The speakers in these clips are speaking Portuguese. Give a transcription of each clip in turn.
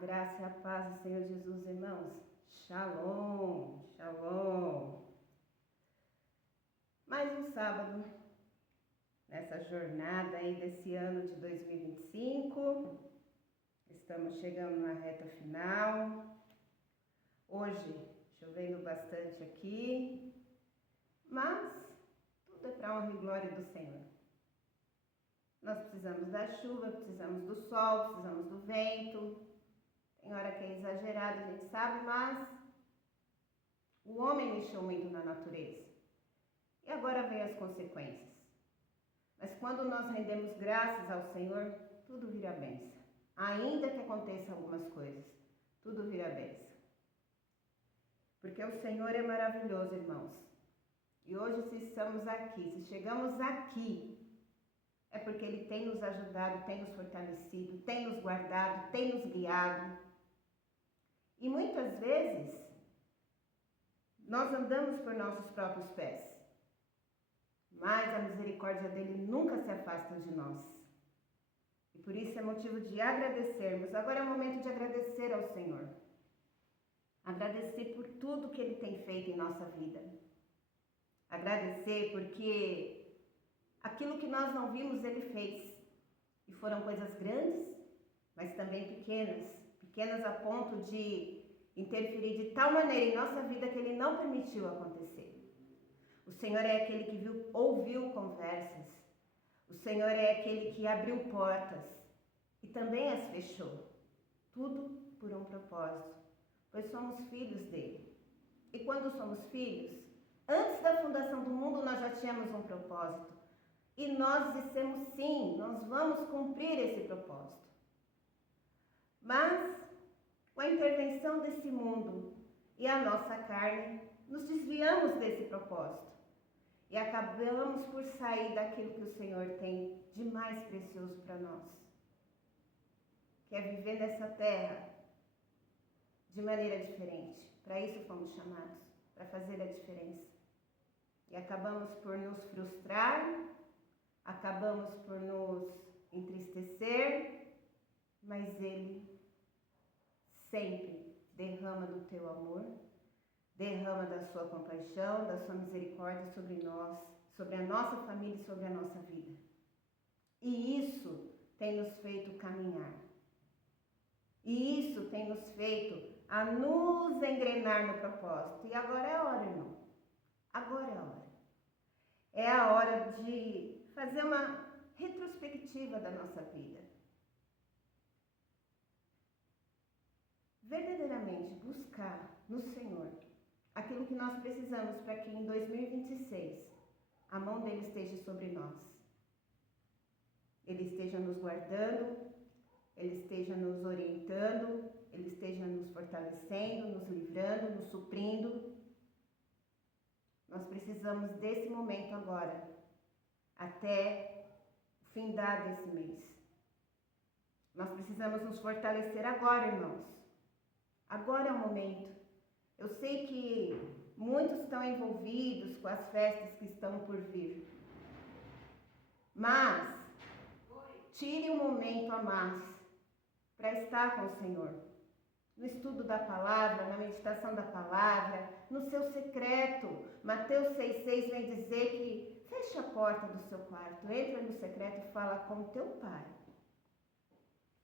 graça e a paz do Senhor Jesus, irmãos. Shalom, shalom. Mais um sábado nessa jornada aí desse ano de 2025. Estamos chegando na reta final. Hoje chovendo bastante aqui, mas tudo é para honra e glória do Senhor. Nós precisamos da chuva, precisamos do sol, precisamos do vento. Tem hora que é exagerado, a gente sabe, mas o homem mexeu muito na natureza. E agora vem as consequências. Mas quando nós rendemos graças ao Senhor, tudo vira bênção. Ainda que aconteça algumas coisas, tudo vira bênção. Porque o Senhor é maravilhoso, irmãos. E hoje, se estamos aqui, se chegamos aqui, é porque Ele tem nos ajudado, tem nos fortalecido, tem nos guardado, tem nos guiado. E muitas vezes, nós andamos por nossos próprios pés. Mas a misericórdia dele nunca se afasta de nós. E por isso é motivo de agradecermos. Agora é o momento de agradecer ao Senhor. Agradecer por tudo que Ele tem feito em nossa vida. Agradecer porque aquilo que nós não vimos, Ele fez. E foram coisas grandes, mas também pequenas. Pequenas a ponto de interferir de tal maneira em nossa vida que Ele não permitiu acontecer. O Senhor é aquele que ouviu conversas. O Senhor é aquele que abriu portas e também as fechou. Tudo por um propósito, pois somos filhos dele. E quando somos filhos, antes da fundação do mundo nós já tínhamos um propósito. E nós dissemos sim, nós vamos cumprir esse propósito. Mas, com a intervenção desse mundo e a nossa carne, nos desviamos desse propósito. E acabamos por sair daquilo que o Senhor tem de mais precioso para nós. Que é viver nessa terra de maneira diferente. Para isso fomos chamados, para fazer a diferença. E acabamos por nos frustrar, acabamos por nos entristecer, mas Ele sempre derrama do teu amor, derrama da sua compaixão, da sua misericórdia sobre nós, sobre a nossa família e sobre a nossa vida. E isso tem nos feito caminhar. E isso tem nos feito a nos engrenar no propósito. E agora é a hora, irmão. Agora é a hora. É a hora de fazer uma retrospectiva da nossa vida. Verdadeiramente buscar no Senhor aquilo que nós precisamos para que em 2026 a mão dele esteja sobre nós. Ele esteja nos guardando, ele esteja nos orientando, ele esteja nos fortalecendo, nos livrando, nos suprindo. Nós precisamos desse momento agora, até o findar desse mês. Nós precisamos nos fortalecer agora, irmãos. Agora é o momento. Eu sei que muitos estão envolvidos com as festas que estão por vir. Mas, tire um momento a mais para estar com o Senhor. No estudo da palavra, na meditação da palavra, no seu secreto. Mateus 6,6 vem dizer que feche a porta do seu quarto, entra no secreto e fala com o teu pai.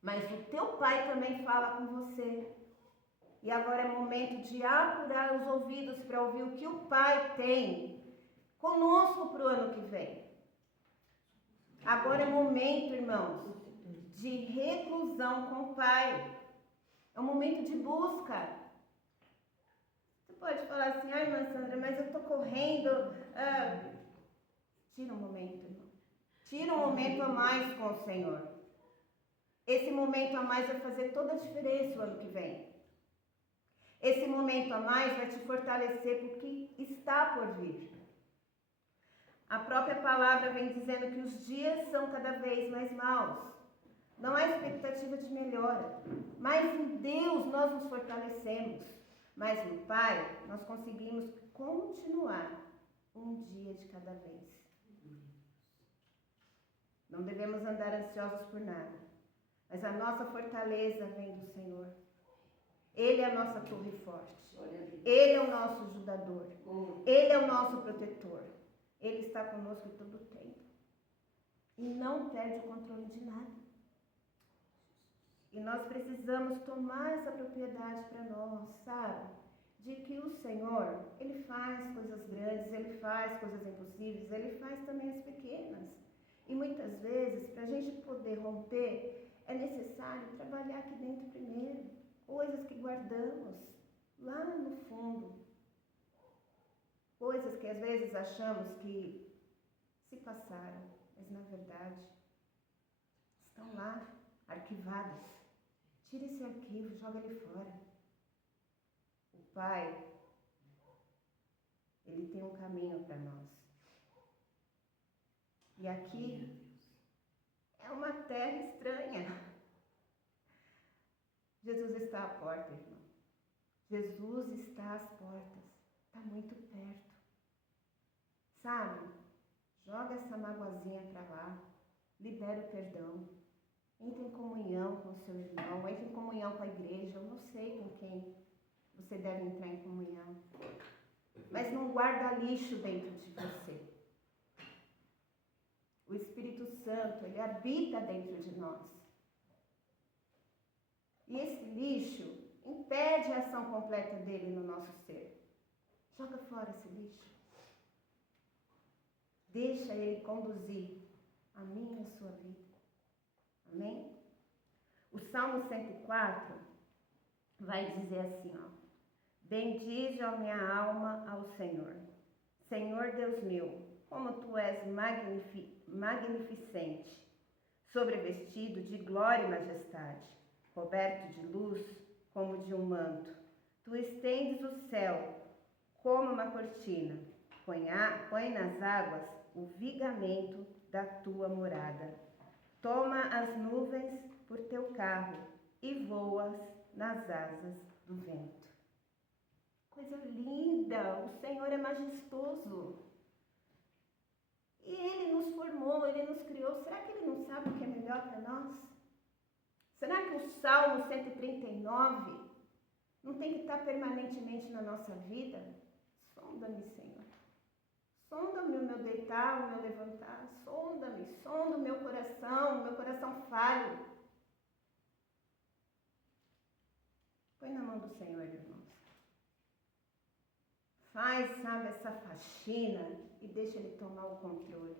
Mas o teu pai também fala com você. E agora é momento de apurar os ouvidos para ouvir o que o Pai tem conosco para o ano que vem. Agora é momento, irmãos, de reclusão com o Pai. É um momento de busca. Você pode falar assim, irmã Sandra, mas eu estou correndo. Tira um momento, irmão. Tira um momento a mais com o Senhor. Esse momento a mais vai fazer toda a diferença o ano que vem. Esse momento a mais vai te fortalecer porque está por vir. A própria palavra vem dizendo que os dias são cada vez mais maus. Não há expectativa de melhora. Mas em Deus nós nos fortalecemos. Mas no Pai nós conseguimos continuar um dia de cada vez. Não devemos andar ansiosos por nada. Mas a nossa fortaleza vem do Senhor. Ele é a nossa torre forte. Ele é o nosso ajudador. Ele é o nosso protetor. Ele está conosco todo o tempo. E não perde o controle de nada. E nós precisamos tomar essa propriedade para nós, sabe? De que o Senhor, Ele faz coisas grandes, Ele faz coisas impossíveis, Ele faz também as pequenas. E muitas vezes, para a gente poder romper, é necessário trabalhar aqui dentro primeiro. Coisas que guardamos lá no fundo. Coisas que às vezes achamos que se passaram, mas na verdade estão lá, arquivadas. Tira esse arquivo, joga ele fora. O Pai, Ele tem um caminho para nós. E aqui é uma terra estranha. Jesus está à porta, irmão. Jesus está às portas. Está muito perto. Sabe? Joga essa magoazinha para lá. Libera o perdão. Entre em comunhão com o seu irmão. Entre em comunhão com a igreja. Eu não sei com quem você deve entrar em comunhão. Mas não guarda lixo dentro de você. O Espírito Santo, Ele habita dentro de nós. E esse lixo impede a ação completa dele no nosso ser. Joga fora esse lixo. Deixa ele conduzir a minha e a sua vida. Amém? O Salmo 104 vai dizer assim, ó. Bendize a minha alma ao Senhor. Senhor Deus meu, como tu és magnificente, sobrevestido de glória e majestade, coberto de luz como de um manto. Tu estendes o céu como uma cortina, põe nas águas o vigamento da tua morada. Toma as nuvens por teu carro e voas nas asas do vento. Coisa linda! O Senhor é majestoso. E Ele nos formou, Ele nos criou. Será que Ele não sabe o que é melhor para nós? Será que o Salmo 139 não tem que estar permanentemente na nossa vida? Sonda-me, Senhor. Sonda-me o meu deitar, o meu levantar. Sonda-me, sonda o meu coração falho. Põe na mão do Senhor, irmãos. Faz, sabe, essa faxina e deixa Ele tomar o controle.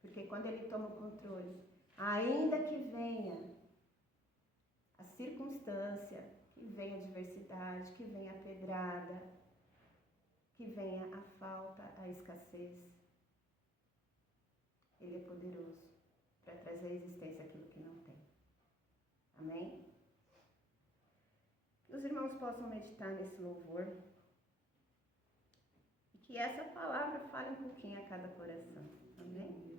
Porque quando Ele toma o controle, ainda que venha a circunstância, que venha a adversidade, que venha a pedrada, que venha a falta, a escassez, Ele é poderoso para trazer à existência aquilo que não tem. Amém? Que os irmãos possam meditar nesse louvor e que essa palavra fale um pouquinho a cada coração. Amém?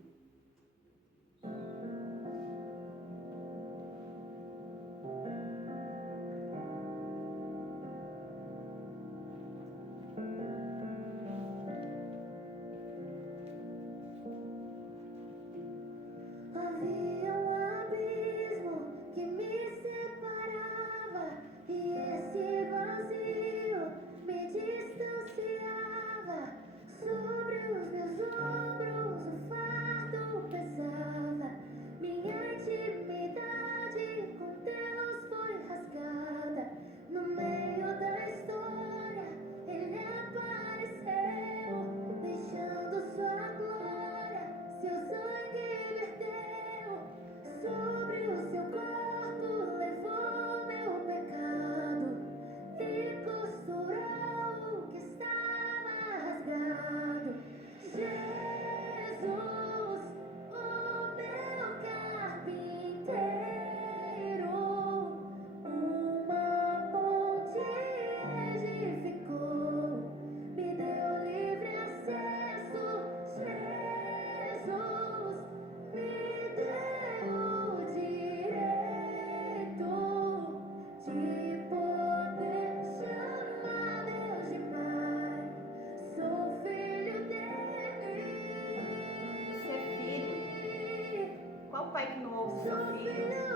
Pai que não ouve o seu filho.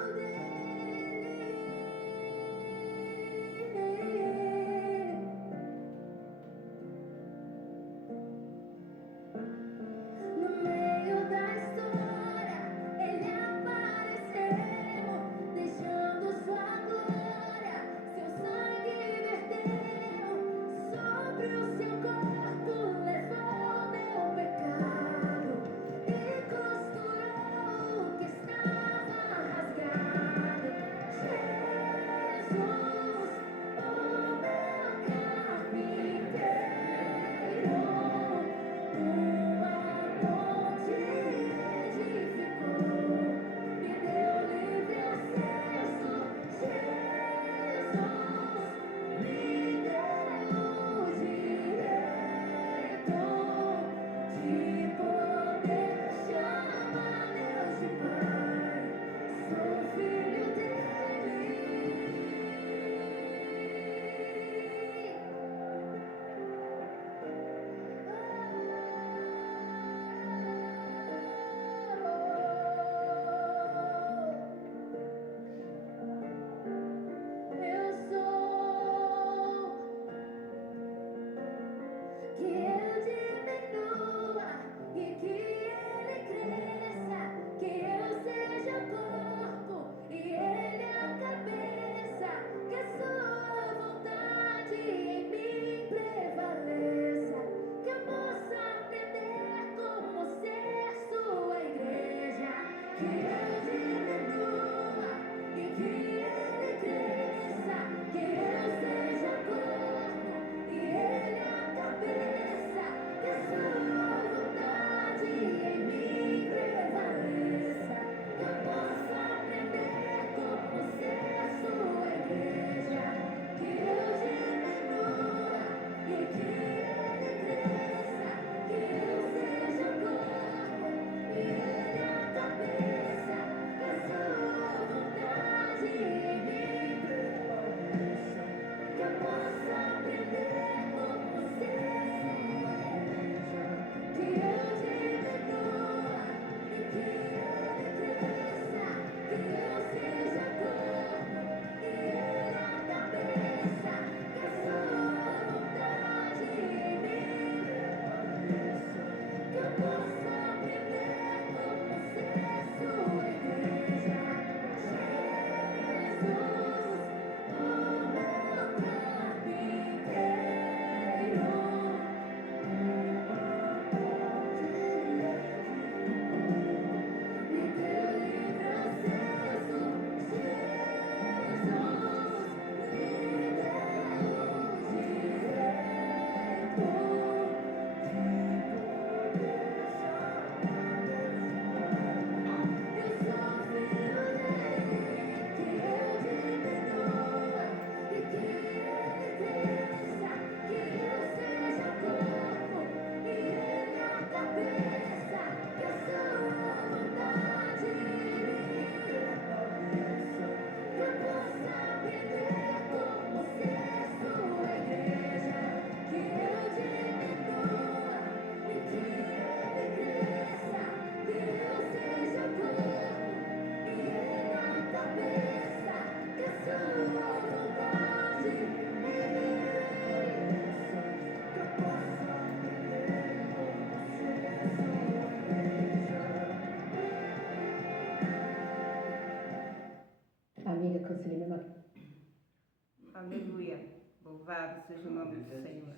Aleluia. Louvado seja o nome do Senhor.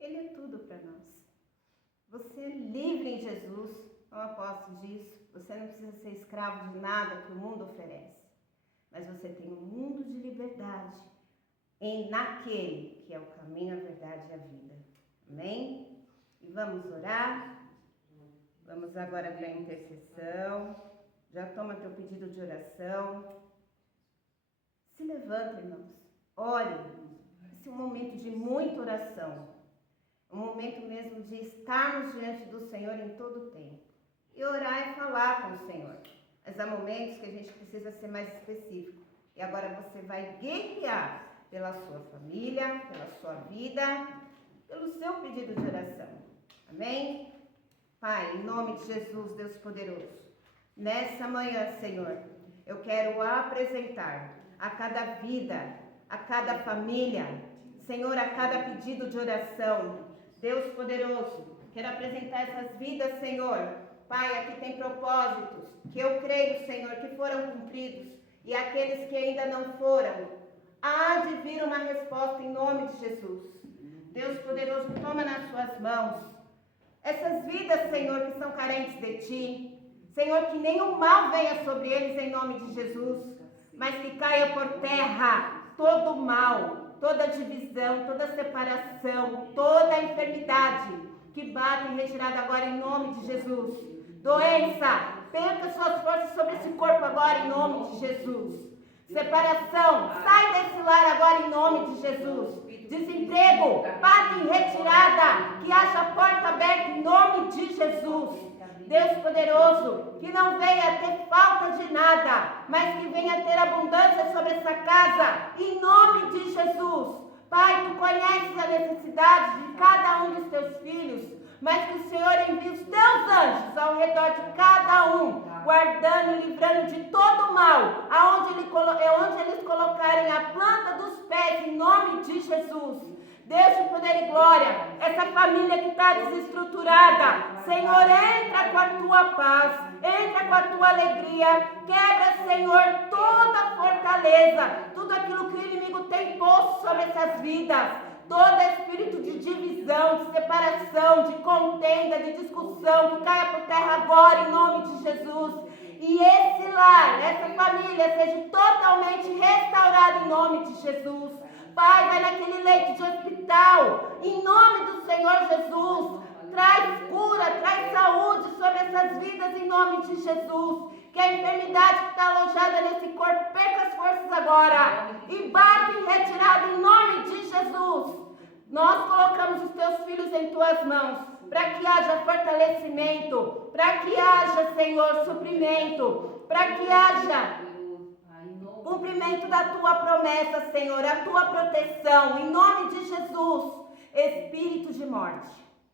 Ele é tudo para nós. Você é livre em Jesus, como o apóstolo diz. Você não precisa ser escravo de nada que o mundo oferece. Mas você tem um mundo de liberdade naquele que é o caminho, a verdade e a vida. Amém? E vamos orar. Vamos agora para a intercessão. Já toma teu pedido de oração. Se levanta, irmãos. Ore. Esse é um momento de muita oração. Um momento mesmo de estarmos diante do Senhor em todo o tempo. E orar é falar com o Senhor. Mas há momentos que a gente precisa ser mais específico. E agora você vai guerrear pela sua família, pela sua vida, pelo seu pedido de oração. Amém? Pai, em nome de Jesus, Deus poderoso, nessa manhã, Senhor, eu quero apresentar a cada vida, a cada família, Senhor, a cada pedido de oração. Deus poderoso, quero apresentar essas vidas, Senhor. Pai, aqui tem propósitos que eu creio, Senhor, que foram cumpridos. E aqueles que ainda não foram, há de vir uma resposta em nome de Jesus. Deus poderoso, toma nas suas mãos essas vidas, Senhor, que são carentes de Ti. Senhor, que nenhum mal venha sobre eles em nome de Jesus, mas que caia por terra todo o mal, toda divisão, toda separação, toda enfermidade que bate em retirada agora em nome de Jesus. Doença, perca suas forças sobre esse corpo agora em nome de Jesus. Separação, sai desse lar agora em nome de Jesus. Desemprego, bate em retirada, que haja porta aberta em nome de Jesus. Deus poderoso, que não venha ter falta de nada, mas que venha ter abundância sobre essa casa, em nome de Jesus. Pai, Tu conheces a necessidade de cada um dos Teus filhos, mas que o Senhor envie os Teus anjos ao redor de cada um, guardando e livrando de todo o mal, onde eles colocarem a planta dos pés, em nome de Jesus. Deus de poder e glória, essa família que está desestruturada, Senhor, entra com a Tua paz, entra com a Tua alegria, quebra, Senhor, toda a fortaleza, tudo aquilo que o inimigo tem posto sobre essas vidas. Todo espírito de divisão, de separação, de contenda, de discussão, que caia por terra agora em nome de Jesus. E esse lar, essa família seja totalmente restaurada em nome de Jesus. Pai, vai naquele leito de hospital, em nome do Senhor Jesus. Traz cura, traz saúde sobre essas vidas em nome de Jesus. Que a enfermidade que está alojada nesse corpo perca as forças agora e bata em retirada em nome de Jesus. Nós colocamos os teus filhos em tuas mãos, para que haja fortalecimento, para que haja, Senhor, suprimento, para que haja cumprimento da tua promessa, Senhor, a tua proteção, em nome de Jesus. Espírito de morte,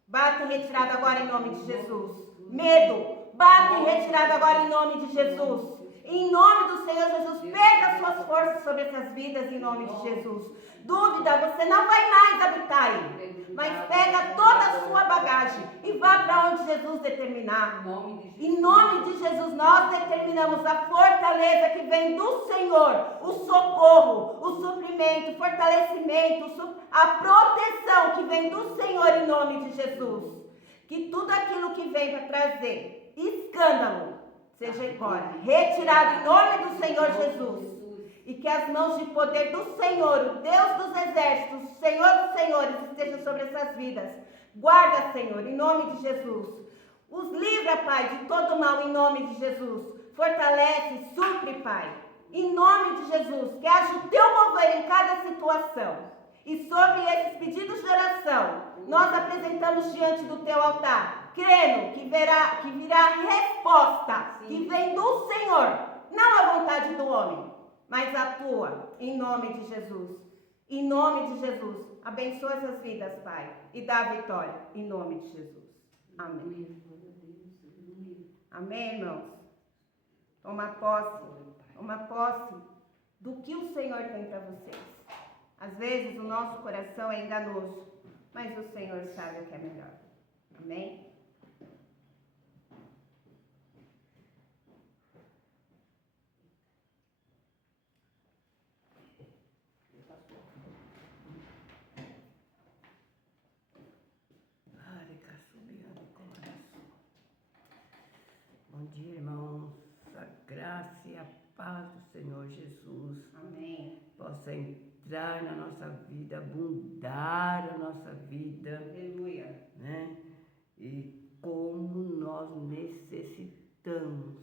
bata em retirada agora em nome de Jesus. Medo, bata em retirada agora em nome de Jesus. Em nome do Senhor Jesus, perca suas forças sobre essas vidas em nome de Jesus. Dúvida, você não vai mais habitar aí, mas pega toda a sua bagagem e vá para onde Jesus determinar. Em nome de Jesus, nós determinamos a fortaleza que vem do Senhor, o socorro, o suprimento, o fortalecimento, a proteção que vem do Senhor em nome de Jesus. Que tudo aquilo que vem para trazer escândalo seja agora retirado em nome do Senhor Jesus. E que as mãos de poder do Senhor, o Deus dos exércitos, o Senhor dos senhores, estejam sobre essas vidas. Guarda, Senhor, em nome de Jesus. Os livra, Pai, de todo mal em nome de Jesus. Fortalece, supre, Pai, em nome de Jesus. Que haja o teu mover em cada situação. E sobre esses pedidos de oração, nós apresentamos diante do teu altar, crendo que virá resposta que vem do Senhor, não a vontade do homem, mas a tua, em nome de Jesus. Em nome de Jesus, abençoa essas vidas, Pai, e dá a vitória, em nome de Jesus. Amém. Amém, irmãos? Toma posse do que o Senhor tem para vocês. Às vezes o nosso coração é enganoso, mas o Senhor sabe o que é melhor. Amém? Bom dia, irmãos. A graça e a paz do Senhor Jesus. Amém. Possa entrar na nossa vida, abundar a nossa vida. Aleluia. Né? E como nós necessitamos.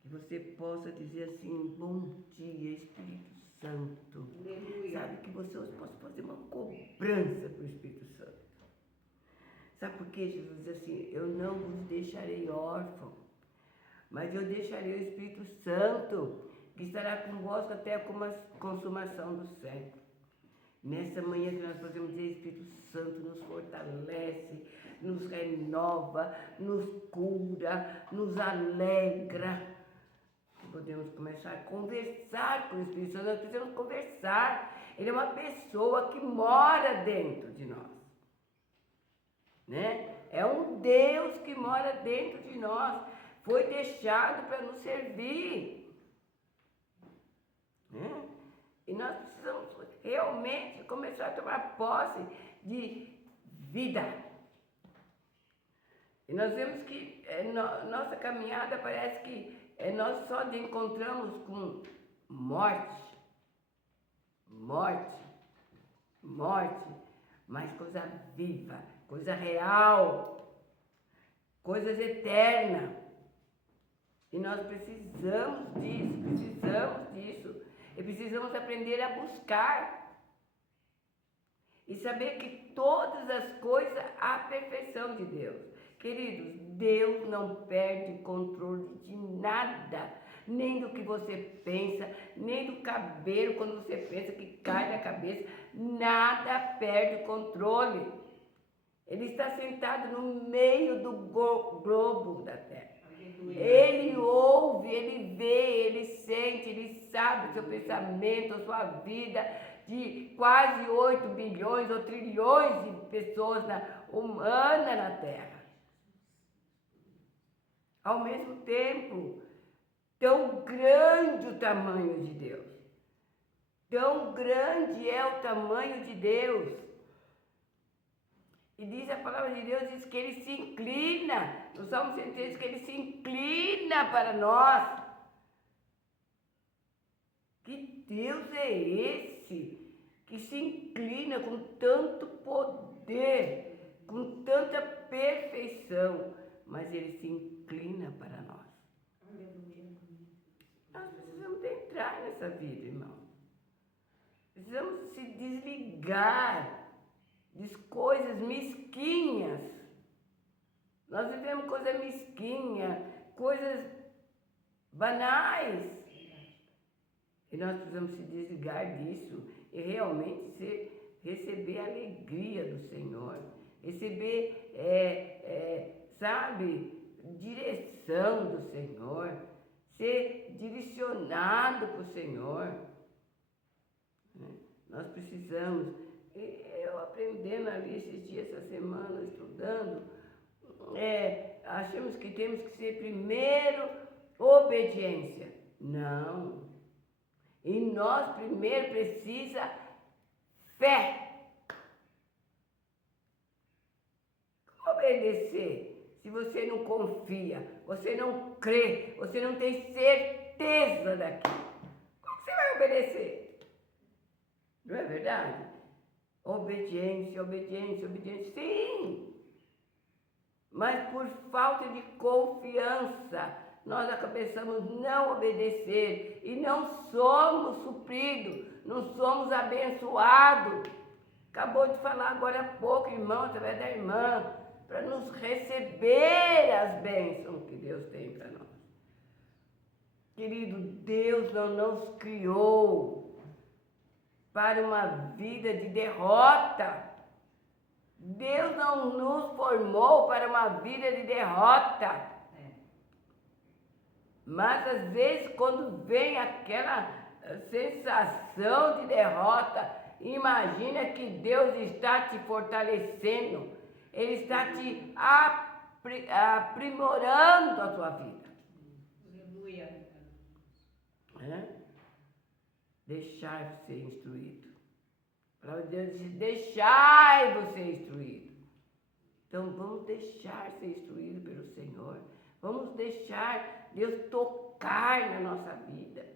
Que você possa dizer assim, bom dia, Espírito Santo. Aleluia. Sabe que você hoje pode fazer uma cobrança para o Espírito Santo. Sabe por quê? Jesus diz assim, eu não vos deixarei órfão, mas eu deixarei o Espírito Santo, que estará convosco até a consumação do século. Nessa manhã que nós podemos dizer, Espírito Santo nos fortalece, nos renova, nos cura, nos alegra. Podemos começar a conversar com o Espírito Santo, nós precisamos conversar. Ele é uma pessoa que mora dentro de nós. Né? É um Deus que mora dentro de nós, foi deixado para nos servir, né? E nós precisamos realmente começar a tomar posse de vida. E nós vemos que nossa caminhada parece que nós só encontramos com morte, mas coisa viva, coisa real, coisas eternas. E nós precisamos disso. E precisamos aprender a buscar. E saber que todas as coisas há a perfeição de Deus. Queridos, Deus não perde controle de nada. Nem do que você pensa, nem do cabelo quando você pensa que cai na cabeça. Nada perde o controle. Ele está sentado no meio do globo da terra. Ele ouve, ele vê, ele sente, ele sabe o seu pensamento, a sua vida, de quase 8 bilhões ou trilhões de pessoas humanas na terra. Ao mesmo tempo, tão grande o tamanho de Deus. Tão grande é o tamanho de Deus. E diz a palavra de Deus, diz que Ele se inclina. No Salmo 103 diz que Ele se inclina para nós. Que Deus é esse que se inclina com tanto poder, com tanta perfeição, mas Ele se inclina para nós. Nós precisamos entrar nessa vida, irmão. Precisamos se desligar de coisas mesquinhas. Nós vivemos coisas mesquinhas, coisas banais. E nós precisamos se desligar disso e realmente receber a alegria do Senhor. Receber, direção do Senhor. Ser direcionado por Senhor. Nós precisamos, eu aprendendo ali esses dias, essa semana, estudando, achamos que temos que ser primeiro obediência. Não. E nós primeiro precisa fé. Como obedecer se você não confia, você não crê, você não tem certeza daquilo? Como você vai obedecer? Não é verdade? Obediência, obediência, obediência, sim. Mas por falta de confiança, nós começamos a não obedecer e não somos supridos, não somos abençoados. Acabou de falar agora há pouco, irmão, através da irmã, para nos receber as bênçãos que Deus tem para nós. Querido, Deus não nos criou para uma vida de derrota. Deus não nos formou para uma vida de derrota. Mas às vezes quando vem aquela sensação de derrota, imagina que Deus está te fortalecendo. Ele está te aprimorando a sua vida. Aleluia. Deixar ser instruído. A palavra de Deus diz, deixai você instruído. Então vamos deixar ser instruído pelo Senhor. Vamos deixar Deus tocar na nossa vida.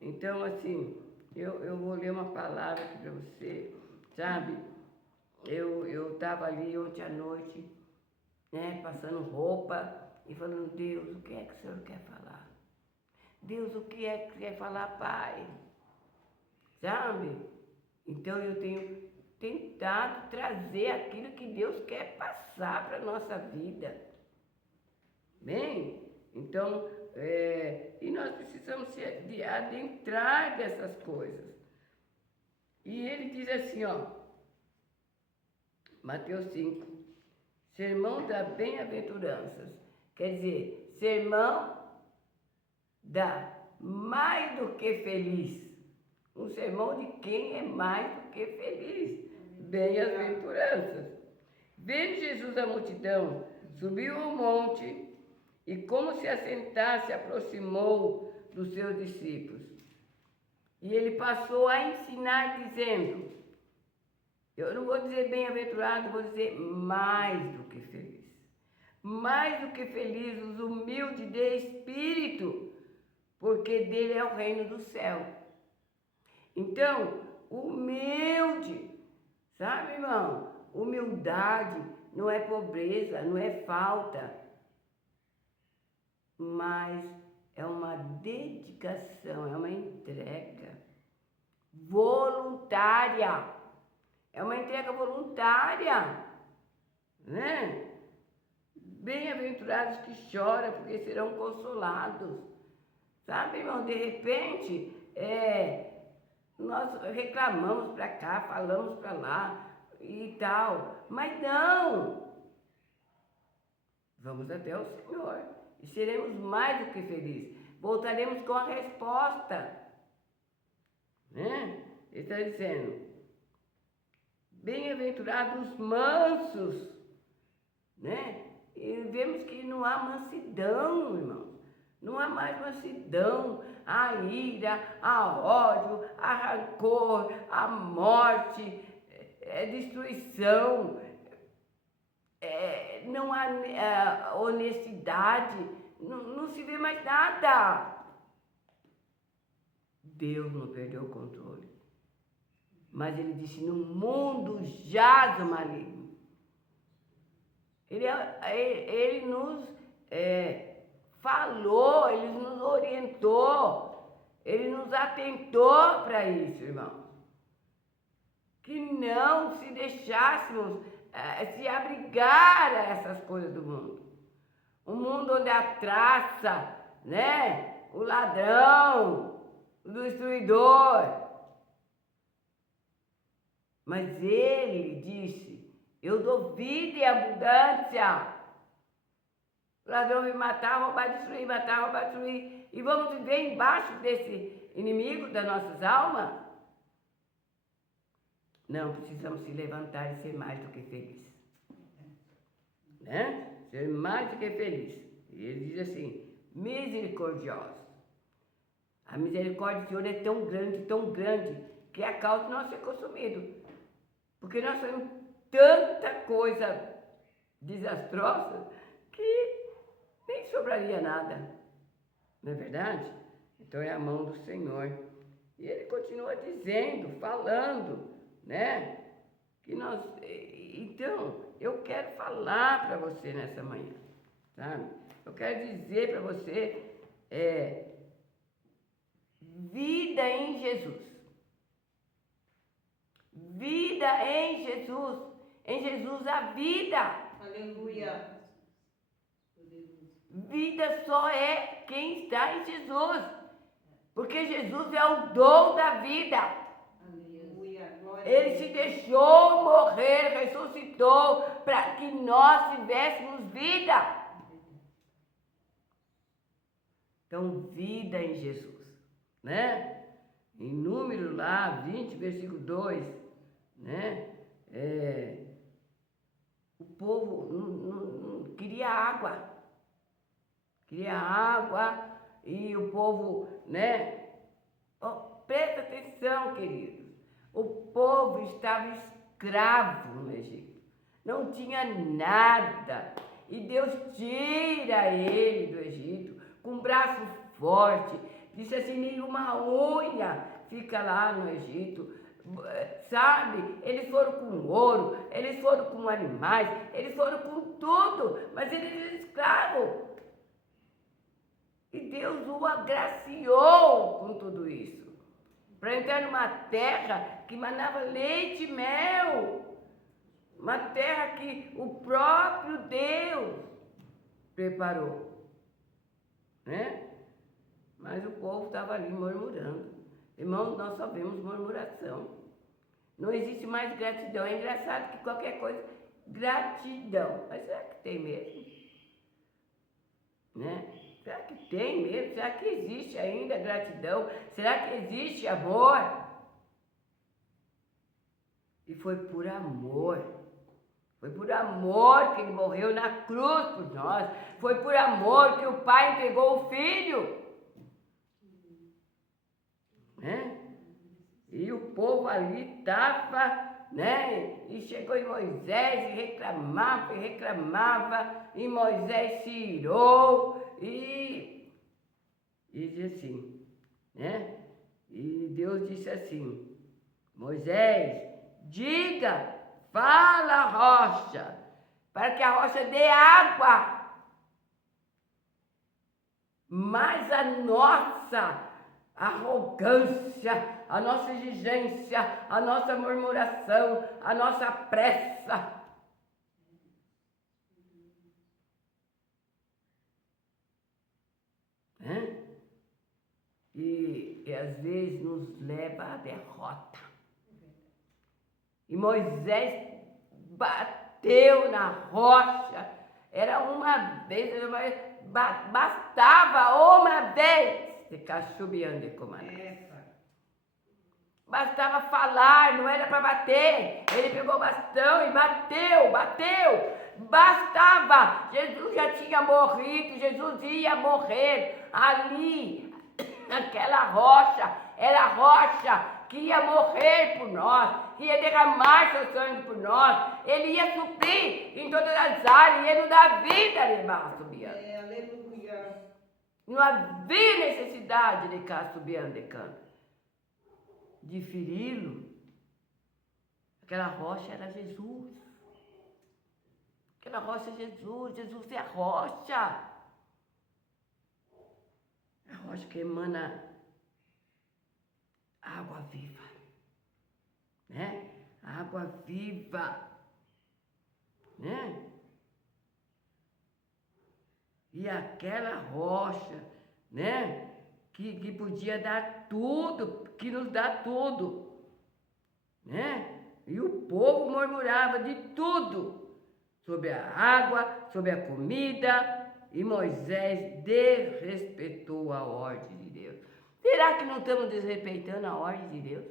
Então assim, eu vou ler uma palavra aqui para você, sabe? Eu estava ali ontem à noite, passando roupa e falando, Deus, o que é que o Senhor quer falar? Deus, o que é que quer falar, Pai? Sabe? Então eu tenho tentado trazer aquilo que Deus quer passar para a nossa vida. Bem? Então, e nós precisamos se adentrar dessas coisas. E ele diz assim, Mateus 5, sermão das bem-aventuranças. Quer dizer, sermão da mais do que feliz. Um sermão de quem é mais do que feliz. Bem-aventuranças. Vendo Jesus a multidão, subiu ao monte e, como se assentasse, aproximou dos seus discípulos. E ele passou a ensinar, dizendo, eu não vou dizer bem-aventurado, vou dizer mais do que feliz. Mais do que feliz os humildes de espírito, porque dele é o reino do céu. Então, humilde, sabe, irmão? Humildade não é pobreza, não é falta, mas é uma dedicação, é uma entrega voluntária. É uma entrega voluntária, né? Bem-aventurados que choram, porque serão consolados. Sabe, irmão, de repente, nós reclamamos para cá, falamos para lá e tal, mas não. Vamos até o Senhor e seremos mais do que felizes. Voltaremos com a resposta, né? Ele está dizendo, bem-aventurados mansos, né? E vemos que não há mansidão, irmão. Não há mais mansidão, a ira, a ódio, a rancor, a morte, destruição, não há honestidade, não se vê mais nada. Deus não perdeu o controle. Mas ele disse, no mundo jaz o maligno. Ele nos falou, ele nos orientou, ele nos atentou para isso, irmãos. Que não se deixássemos se abrigar a essas coisas do mundo. Um mundo onde a traça, né? O ladrão, o destruidor. Mas ele disse, eu dou vida e abundância. O ladrão me matar, roubar, destruir, matar, roubar, destruir. E vamos viver embaixo desse inimigo das nossas almas? Não, precisamos se levantar e ser mais do que felizes. Né? Ser mais do que feliz. E ele diz assim, misericordiosos. A misericórdia do Senhor é tão grande, que é a causa de nós ser consumidos. Porque nós fazemos tanta coisa desastrosa que nem sobraria nada. Não é verdade? Então é a mão do Senhor. E ele continua dizendo, falando, né? Que nós... Então, eu quero falar para você nessa manhã, sabe? Eu quero dizer para você, vida em Jesus. Vida em Jesus. Em Jesus a vida. Aleluia. Vida só é quem está em Jesus. Porque Jesus é o dom da vida. Aleluia. Ele se deixou morrer, ressuscitou para que nós tivéssemos vida. Então, vida em Jesus, né? Em Número lá, 20, versículo 2, né? O povo não queria água. Queria água e o povo, né? Presta atenção, queridos. O povo estava escravo no Egito. Não tinha nada. E Deus tira ele do Egito com um braço forte. Disse assim, nenhuma unha fica lá no Egito. Sabe? Eles foram com ouro, eles foram com animais, eles foram com tudo. Mas eles eram escravos. E Deus o agraciou com tudo isso. Para entrar numa terra que manava leite e mel. Uma terra que o próprio Deus preparou. Né? Mas o povo estava ali murmurando. Irmãos, nós só vemos murmuração. Não existe mais gratidão. É engraçado que qualquer coisa, gratidão. Mas será que tem mesmo? Né? Será que tem mesmo? Será que existe ainda gratidão? Será que existe amor? E foi por amor. Foi por amor que ele morreu na cruz por nós. Foi por amor que o Pai entregou o Filho. Né? E o povo ali estava, né? E chegou em Moisés e reclamava, e Moisés se irou e disse assim, né? E Deus disse assim, Moisés, diga, fala a rocha, para que a rocha dê água. Mas a nossa arrogância, a nossa exigência, a nossa murmuração, a nossa pressa. E às vezes nos leva à derrota. E Moisés bateu na rocha. Era uma vez, bastava uma vez. Bastava falar, não era para bater. Ele pegou o bastão e bateu. Bastava. Jesus já tinha morrido, Jesus ia morrer ali. Aquela rocha era a rocha que ia morrer por nós, que ia derramar seu sangue por nós. Ele ia suprir em todas as áreas, ia nos dar vida, irmã, subiando. Aleluia. Não havia necessidade de cá subiando, de feri-lo. Aquela rocha era Jesus. Aquela rocha é Jesus. Jesus é a rocha. A rocha que emana água viva. Né? Água viva. Né? E aquela rocha, né? Que podia dar tudo, que nos dá tudo. Né? E o povo murmurava de tudo, sobre a água, sobre a comida, e Moisés desrespeitou a ordem de Deus. Será que não estamos desrespeitando a ordem de Deus?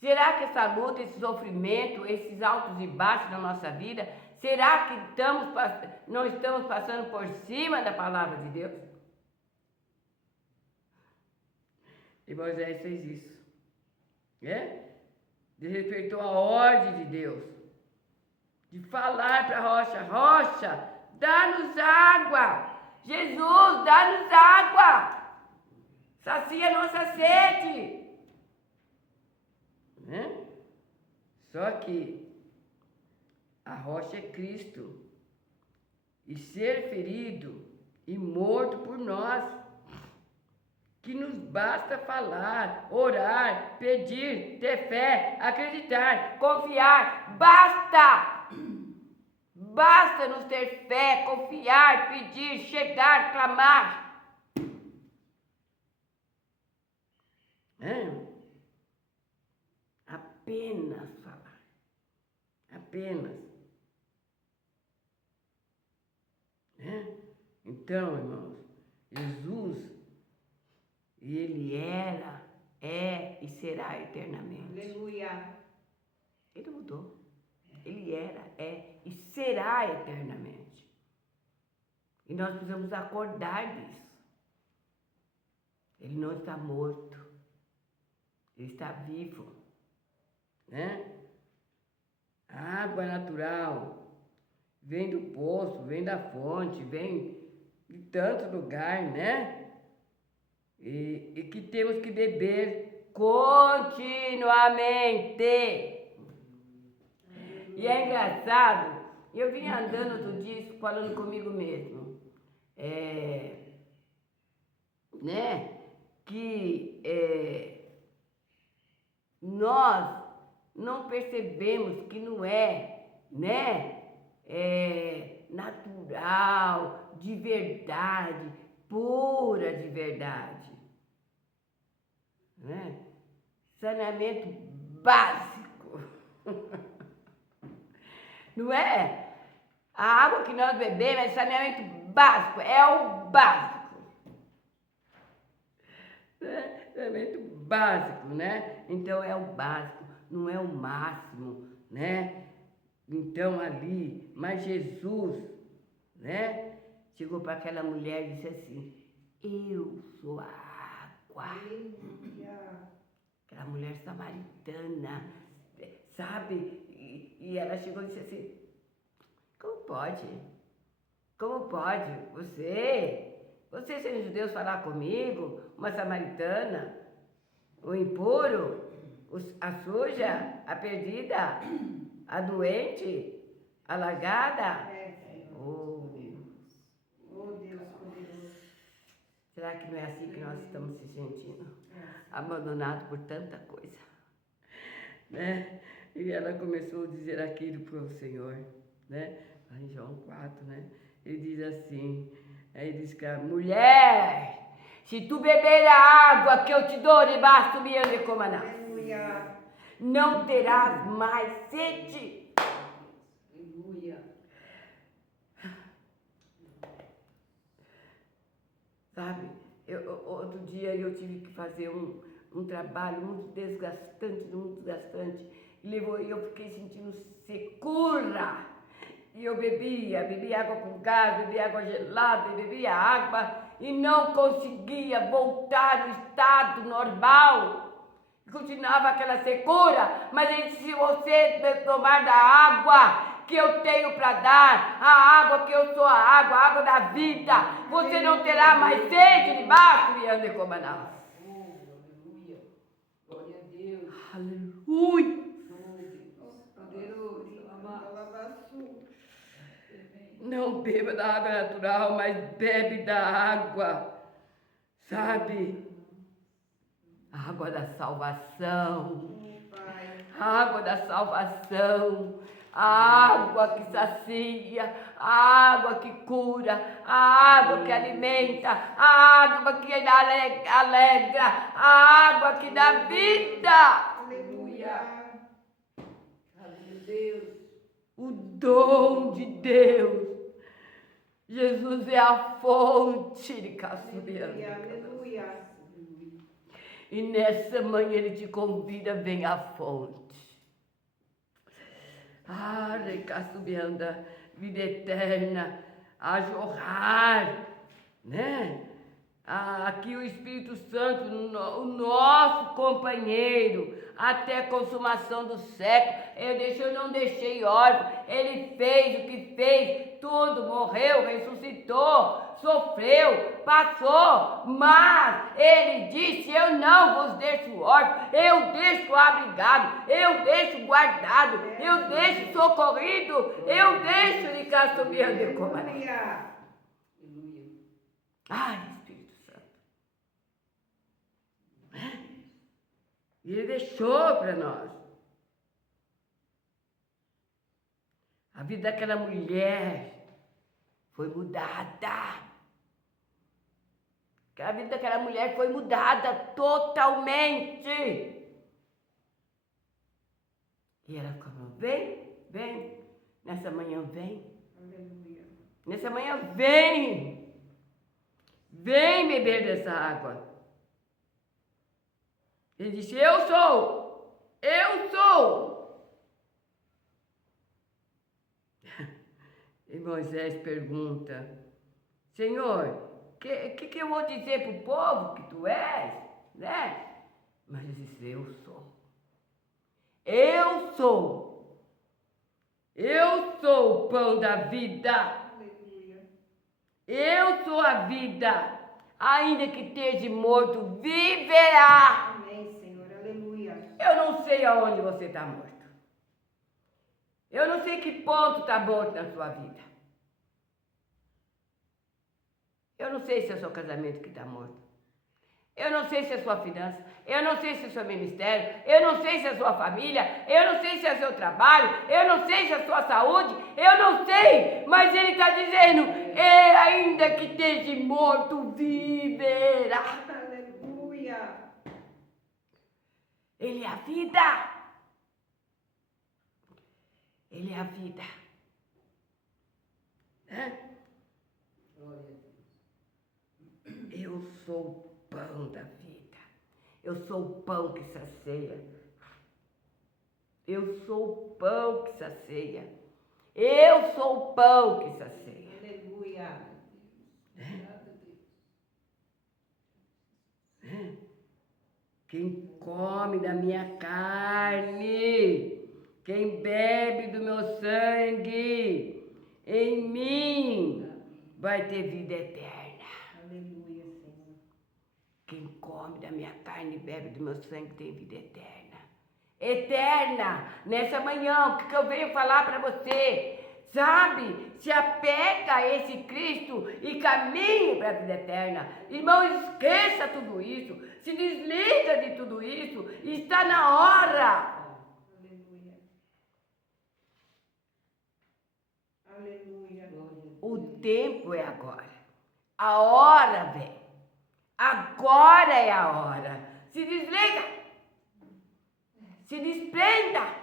Será que essa luta, esse sofrimento, esses altos e baixos na nossa vida, será que não estamos passando por cima da palavra de Deus? E Moisés fez isso. Né? Desrespeitou a ordem de Deus, de falar para a rocha: rocha, dá-nos água. Jesus, dá-nos água. Sacia a nossa sede. Né? Só que a rocha é Cristo. E ser ferido e morto por nós, que nos basta falar, orar, pedir, ter fé, acreditar, confiar. Basta! Basta nos ter fé, confiar, pedir, chegar, clamar. Apenas falar. Apenas. Então, irmãos, Jesus, ele era, é e será eternamente. Aleluia. Ele mudou. Ele era, é e será eternamente. E nós precisamos acordar disso. Ele não está morto. Ele está vivo. Né? A água natural vem do poço, vem da fonte, vem de tanto lugar, né? E que temos que beber continuamente. E é engraçado, eu vinha andando outro dia falando comigo mesmo, né? Que nós não percebemos que não é, né? Natural, de verdade, pura de verdade. Né? Saneamento básico. Não é? A água que nós bebemos é saneamento básico, é o básico. Saneamento básico, né? Então é o básico, não é o máximo, né? Então ali, mas Jesus, né? Chegou para aquela mulher e disse assim: eu sou a água. Aquela mulher samaritana, sabe? E ela chegou e disse assim: como pode? Como pode você sendo judeu, falar comigo, uma samaritana, o impuro, a suja, a perdida, a doente, a largada? Oh, Deus poderoso. será que não é assim que nós estamos se sentindo? Abandonados por tanta coisa, né? E ela começou a dizer aquilo para o Senhor, né? Lá em João 4, né? Ele diz assim, aí ele diz que a mulher, se tu beber a água que eu te dou debaixo do miande comanás, não terás mais sede. Aleluia. Sabe, outro dia eu tive que fazer um trabalho muito desgastante. E eu fiquei sentindo secura. E eu bebia água com gás, bebia água gelada, bebia água e não conseguia voltar ao estado normal. Continuava aquela secura, mas ele disse, se você tomar da água que eu tenho para dar, a água que eu sou a água da vida, você não terá mais sede de baixo e ande como não. Aleluia. Glória a Deus. Aleluia. Poderoso. Não beba da água natural, mas bebe da água, sabe? A água da salvação. A água da salvação. A água que sacia, a água que cura, a água que alimenta, a água que alegra, a água que dá vida. Aleluia. Aleluia, Deus. O dom de Deus. Jesus é a fonte de Caçuriana. Aleluia. E nessa manhã ele te convida, vem à fonte. Recaçubianda, vida eterna, a jorrar, né? Aqui o Espírito Santo, o nosso companheiro, até a consumação do século. Eu não deixei órfão. Ele fez o que fez, tudo, morreu, ressuscitou, sofreu, passou, mas ele disse, eu não vos deixo órfão, eu deixo abrigado, eu deixo guardado, eu deixo socorrido, eu deixo de caçubiando de comaré. Ai, Espírito Santo. E ele deixou para nós. A vida daquela mulher foi mudada. A vida daquela mulher foi mudada totalmente. E ela falou, vem, nessa manhã vem. Aleluia. Nessa manhã vem beber dessa água. Ele disse, eu sou. E Moisés pergunta, Senhor, que eu vou dizer para o povo que tu és, né? Mas ele disse, eu sou. Eu sou o pão da vida. Aleluia. Eu sou a vida. Ainda que esteja morto, viverá. Amém, Senhor. Aleluia. Eu não sei aonde você está morto. Eu não sei que ponto está morto na sua vida. Eu não sei se é o seu casamento que está morto. Eu não sei se é a sua finança. Eu não sei se é o seu ministério. Eu não sei se é a sua família. Eu não sei se é o seu trabalho. Eu não sei se é a sua saúde. Eu não sei. Mas ele está dizendo, ainda que esteja morto, viverá. Aleluia. Ele é a vida. Ele é a vida. Glória a Deus. Eu sou o pão da vida. Eu sou o pão que sacia. Eu sou o pão que sacia. Eu sou o pão que sacia. Aleluia. Quem come da minha carne, quem bebe do meu sangue, em mim vai ter vida eterna. Aleluia, Senhor. Quem come da minha carne e bebe do meu sangue tem vida eterna. Eterna! Nessa manhã, o que eu venho falar para você? Sabe? Se apega a esse Cristo e caminhe para a vida eterna. Irmão, esqueça tudo isso. Se desliga de tudo isso. Está na hora. Aleluia. Aleluia. O tempo é agora. A hora vem. Agora é a hora. Se desliga. Se desprenda.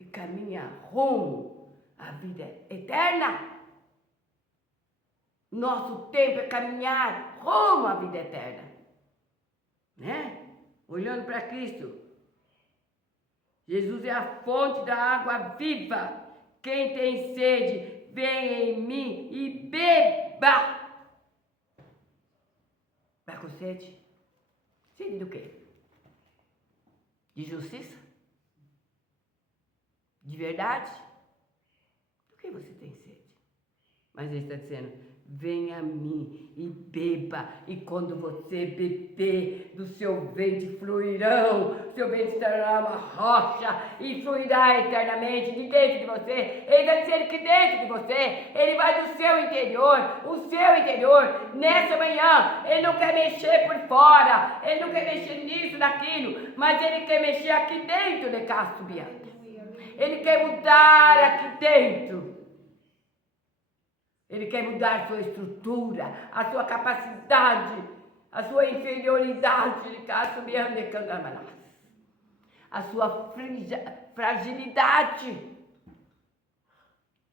E caminha rumo à vida eterna. Nosso tempo é caminhar rumo à vida eterna. Né? Olhando para Cristo. Jesus é a fonte da água viva. Quem tem sede, venha em mim e beba. Está com sede? Sede do quê? De justiça? De verdade? Do que você tem sede? Mas ele está dizendo, venha a mim e beba, e quando você beber, do seu ventre fluirão, seu ventre estará uma rocha e fluirá eternamente de dentro de você. Ele está dizendo que dentro de você, ele vai do seu interior, o seu interior, nessa manhã. Ele não quer mexer por fora, ele não quer mexer nisso, naquilo, mas ele quer mexer aqui dentro de Castro Bianca. Ele quer mudar aqui dentro. Ele quer mudar a sua estrutura, a sua capacidade, a sua inferioridade de a sua fragilidade.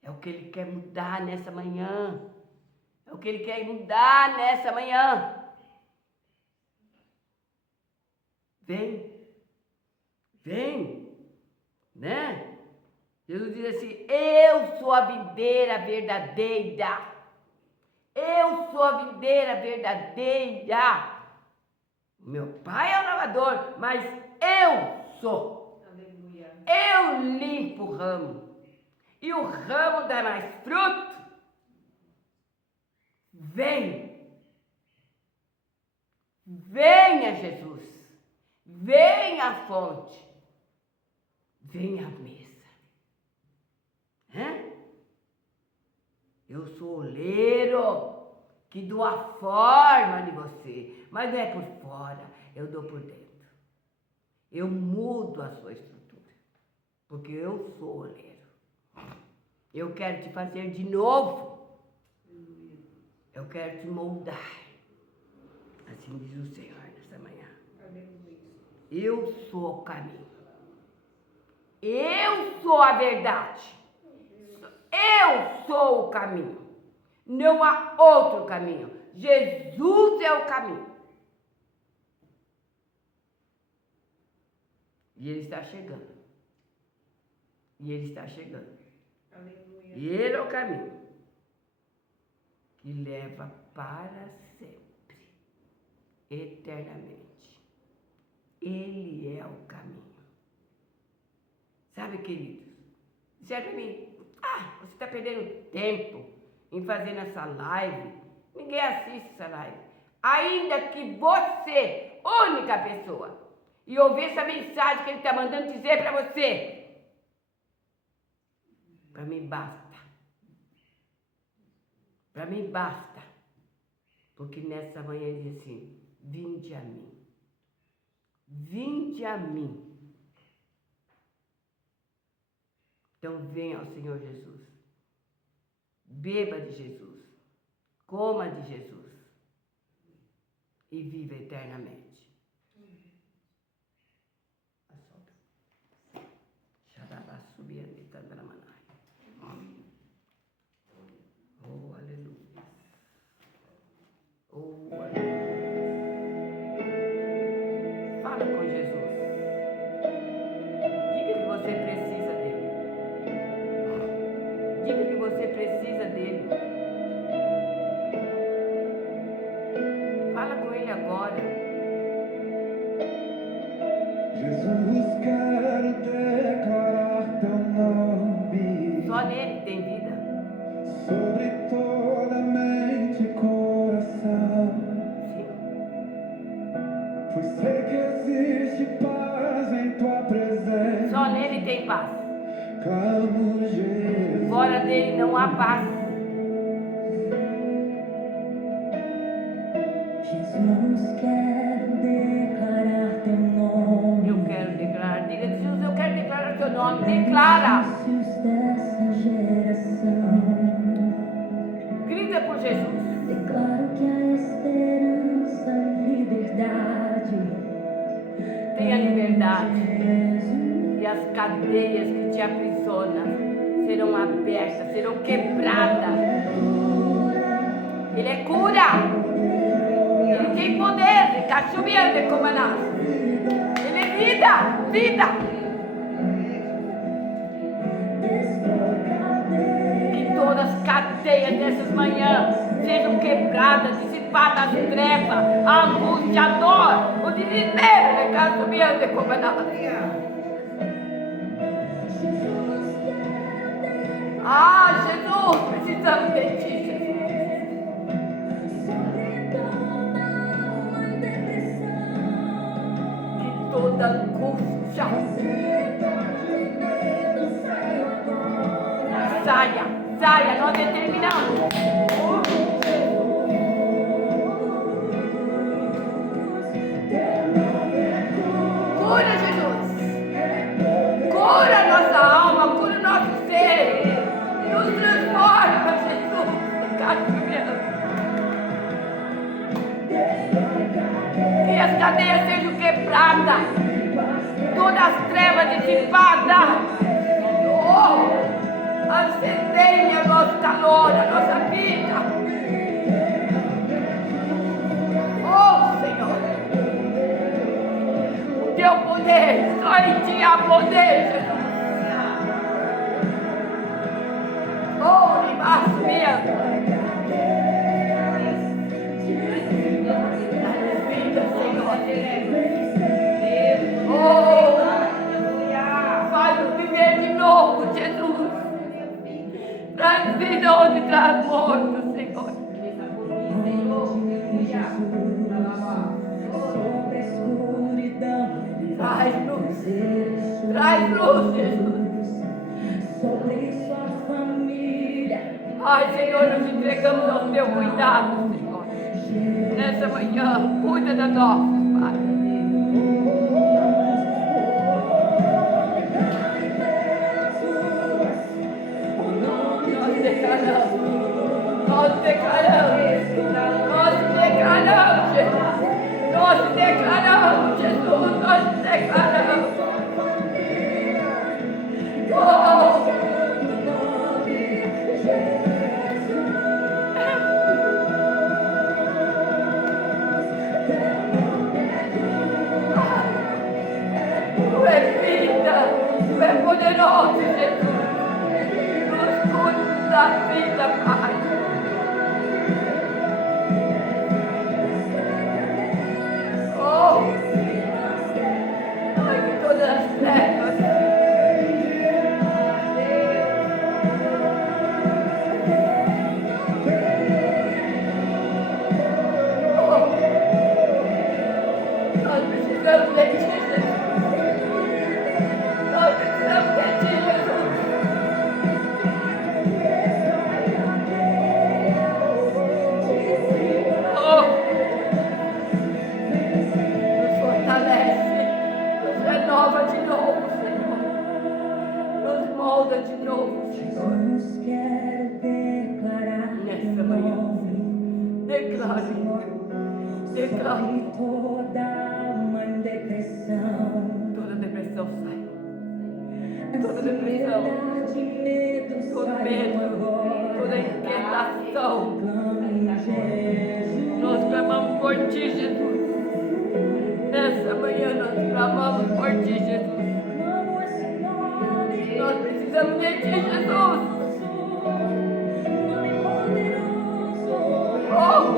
É o que ele quer mudar nessa manhã. É o que ele quer mudar nessa manhã. Vem, né? Jesus diz assim, eu sou a videira verdadeira. Eu sou a videira verdadeira. Meu pai é o lavador, mas eu sou. Aleluia. Eu limpo o ramo. E o ramo dá mais fruto. Venha Jesus. Venha a fonte. Venha a mesa. Eu sou o oleiro que dou a forma de você, mas não é por fora, eu dou por dentro. Eu mudo a sua estrutura, porque eu sou o oleiro. Eu quero te fazer de novo. Eu quero te moldar. Assim diz o Senhor nessa manhã. Eu sou o caminho. Eu sou a verdade. Eu sou o caminho. Não há outro caminho. Jesus é o caminho. E ele está chegando. Aleluia. E ele é o caminho que leva para sempre, eternamente. Ele é o caminho. Sabe, queridos? Disseram para mim, você está perdendo tempo em fazer essa live. Ninguém assiste essa live. Ainda que você, única pessoa, e ouvir essa mensagem que ele está mandando dizer para você, para mim basta. Para mim basta. Porque nessa manhã ele diz assim, vinde a mim. Vinde a mim. Então venha ao Senhor Jesus. Beba de Jesus. Coma de Jesus. E viva eternamente. Oh, aleluia. Oh, aleluia. Fala com Jesus. Diga que você precisa dele. Diga que você precisa dele. Fala com ele agora. Jesus, quero declarar teu nome. Só nele tem vida. Sobre toda mente e coração. Sim. Pois sei que existe paz em tua presença. Só nele tem paz. Clamo Jesus. Fora dele não há paz. Jesus, quero declarar teu nome. Eu quero declarar. Diga, Jesus, eu quero declarar teu nome. Declara. Dessa geração. Grita por Jesus. Declaro que a esperança, liberdade. Tenha liberdade. Jesus, E as cadeias que te aprisionam serão abertas, serão quebradas. Ele é cura. Ele tem poder. Cachubiante como nós. Ele é vida. cadeias nessas manhãs sejam quebradas, dissipadas as trevas, a angústia, a dor, o desespero, né? Caso me ande como nada. Ah, Jesus, precisamos de ti, Jesus. De toda angústia. Saia, saia, nós determinamos. Cura, Jesus. Cura nossa alma, cura o nosso ser. Nos transforma, Jesus. Que as cadeias sejam quebradas. Todas as trevas dissipadas. Oh, acendei o nosso calor, a nossa vida. Oh, Senhor. O teu poder, só em ti há poder, Jesus. Oh, Libasmia. Vida, Senhor. Oh, faz-nos viver de novo, Jesus. Traz vida onde traz morto, Senhor. Traz luz, Jesus. Ai, Senhor, nos entregamos ao teu cuidado, Senhor. Nessa manhã, cuida da nossa, Pai. Nós declaramos, Jesus. Nós declaramos, Jesus. Nós declaramos. Oh! Tu é vida, tu é poderoso, Jesus. Nos cuides da vida, Pai. Oh! Ai, que todas as trevas. Nós precisamos de ti, Jesus. Nós precisamos de ti, Jesus. Oh! Nos fortalece, nos renova de novo, Senhor. Nos molda de novo, Senhor. Nessa manhã, declare. Declare. Toda depressão sai. Toda depressão. Todo medo. Toda inquietação. Nós clamamos por ti, Jesus. Nessa manhã nós clamamos por ti, Jesus. Nós precisamos de ti, Jesus. Oh!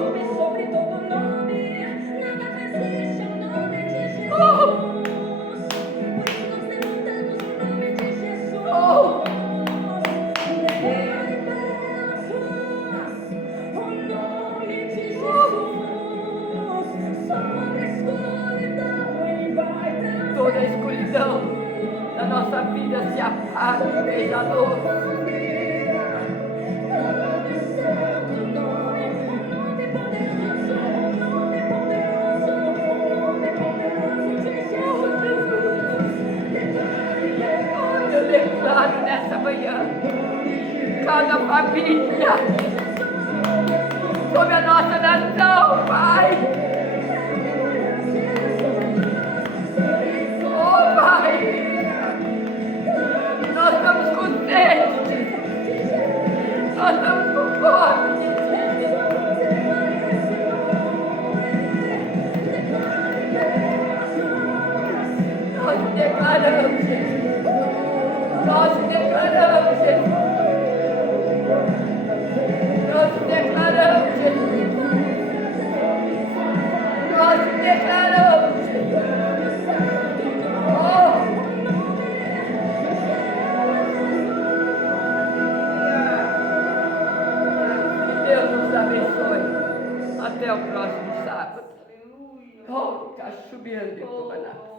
Toda a escuridão da nossa vida se apaga e veja a luz. Eu declaro nessa manhã, cada família, sobre a nossa nação, Pai. Oh, Pai, nós estamos com sede, nós estamos com fome. Nós declaramos, Jesus. Nós declaramos, Jesus. até o próximo sábado. Oh, cachubiando de Cubaná.